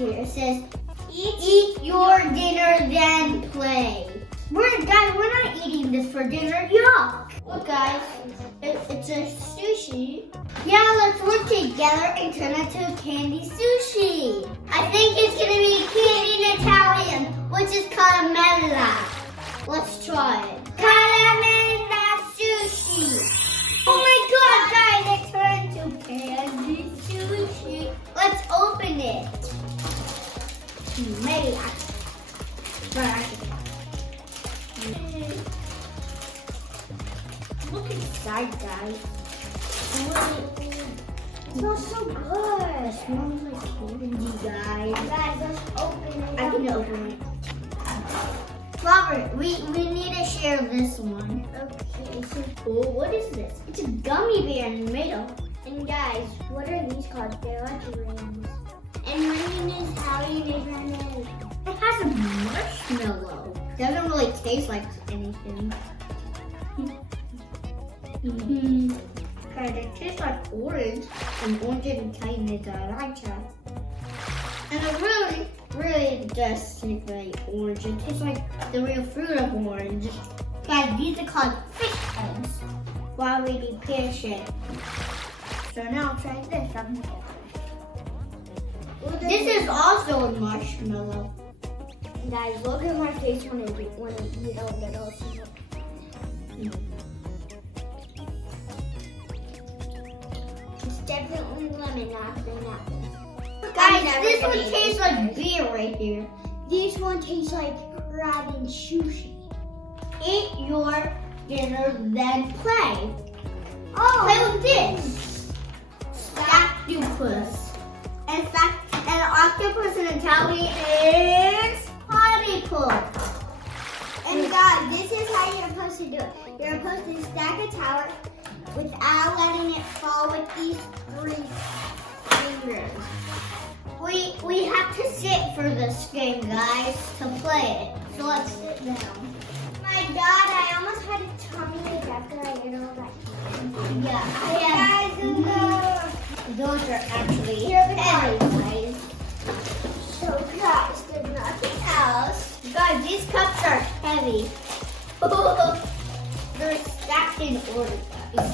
here. It says, eat your dinner, then play. Guys, we're not eating this for dinner. Yuck. Look, guys, it's a sushi. Yeah, let's work together and turn it to a candy sushi. I think it's going to be candy in Italian, which is caramella. Let's try it. Caramella sushi. Oh my God, guys, it turned to candy sushi. Let's open it. Maybe look inside, guys. It smells so good. It smells like candy, guys. Guys, let's open it. I can open it. Robert, we need to share this one. Okay. Oh, what is this? It's a gummy bear in the middle. And guys, what are these called? They're like rings. And my name is Howie and Adrian. It has a marshmallow. Doesn't really taste like anything. Guys, it tastes like orange. And orange and Italian is a like that. And it really does taste like orange. It tastes like the real fruit of orange. Guys, these are called fish eggs. While we prepare shit. So now I'll try this. This is also a marshmallow. Guys, look at my face when I eat all the little. It's definitely lemon, not pineapple. Guys, this one tastes like beer right here. This one tastes like ramen sushi. Eat your dinner, then play. Oh, play with this. Stacktopus. And octopus in Italian is octopus. And guys, this is how you're supposed to do it. You're supposed to stack a tower without letting it fall with these 3 fingers. We have to sit for this game, guys, to play it. So let's sit down. My God, I almost had a tummy ache after I did all that. Yeah, guys, those are actually heavy, guys. So guys, there's nothing else. Guys, these cups are heavy. They're stacked in order, guys.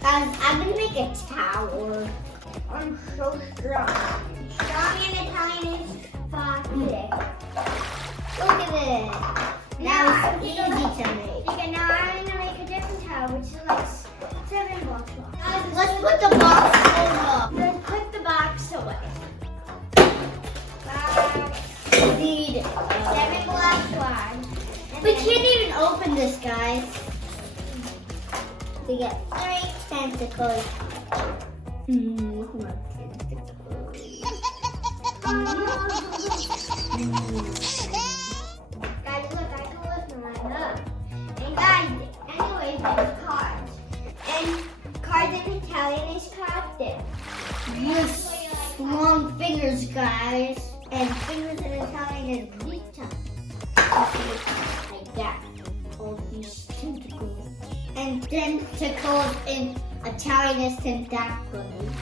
Guys, I'm gonna make a tower. I'm so strong. Strong in Italian is plastic. Look at it. Now it's easy to make. Okay, now I'm gonna make a different tower, which is like 7 blocks long. Let's put the box in. Let's put the box away. We need 7 blocks wide. We can't even open this, guys. We get 3 tentacles. Guys, look, I can lift mine up. And guys, anyways, there's cards. And cards in Italian is carte. Use long fingers, guys. And fingers in Italian is vita. Like that. All these tentacles. And tentacles in Italian is tentacles.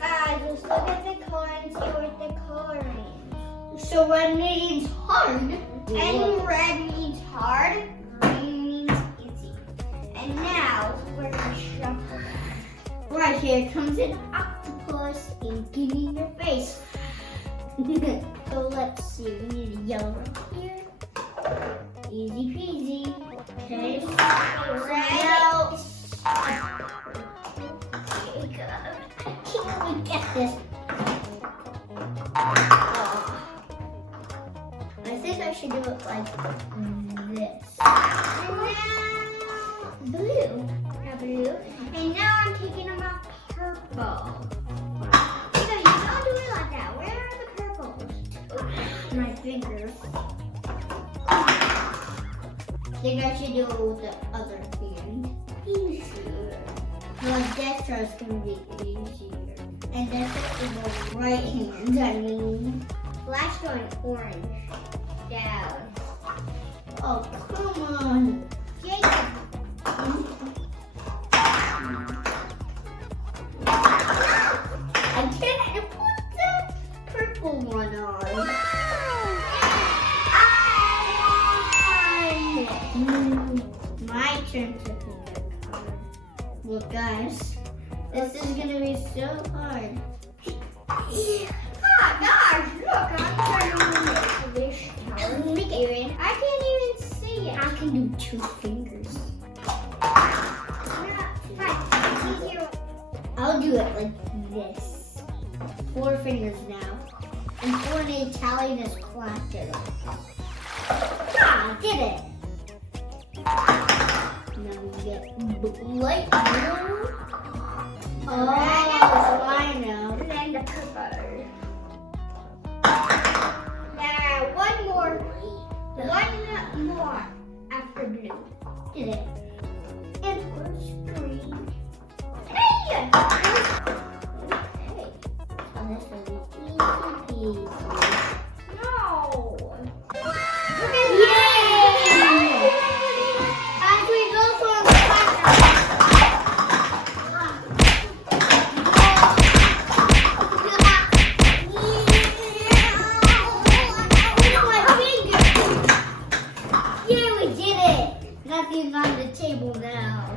Guys, let's look at the color and see what the color means. So red means hard. And red means hard. Green means easy. And now we're gonna shuffle. Right here comes an octopus and getting in your face. So let's see. We need a yellow right here. Easy peasy. Okay. Now. Can we get this? I think I should do it like this. And now blue. Now blue. And now I'm taking them out purple. No, you don't do it like that. Where are the purples? My fingers. I think I should do it with the other hand. Easier. No, this is going to be easier. And this is the right hand, I mean. Black's going orange. Down. Oh, come on. Jacon. I can't put the purple Look, guys, this is gonna be so hard. Ah, gosh, look, I'm trying to make this tower. Make it. I can't even see it. I can do 2 fingers. I'll do it like this. 4 fingers now. And 4 in Italian is quattro. Ah, I did it. Now we get light blue. Oh, I know. And then the purple. Now, one more after blue. Did it. It was green. Hey! Okay. So this will be easy peasy. No! Yay! As we go from the yeah, we did it! Nothing's on the table now.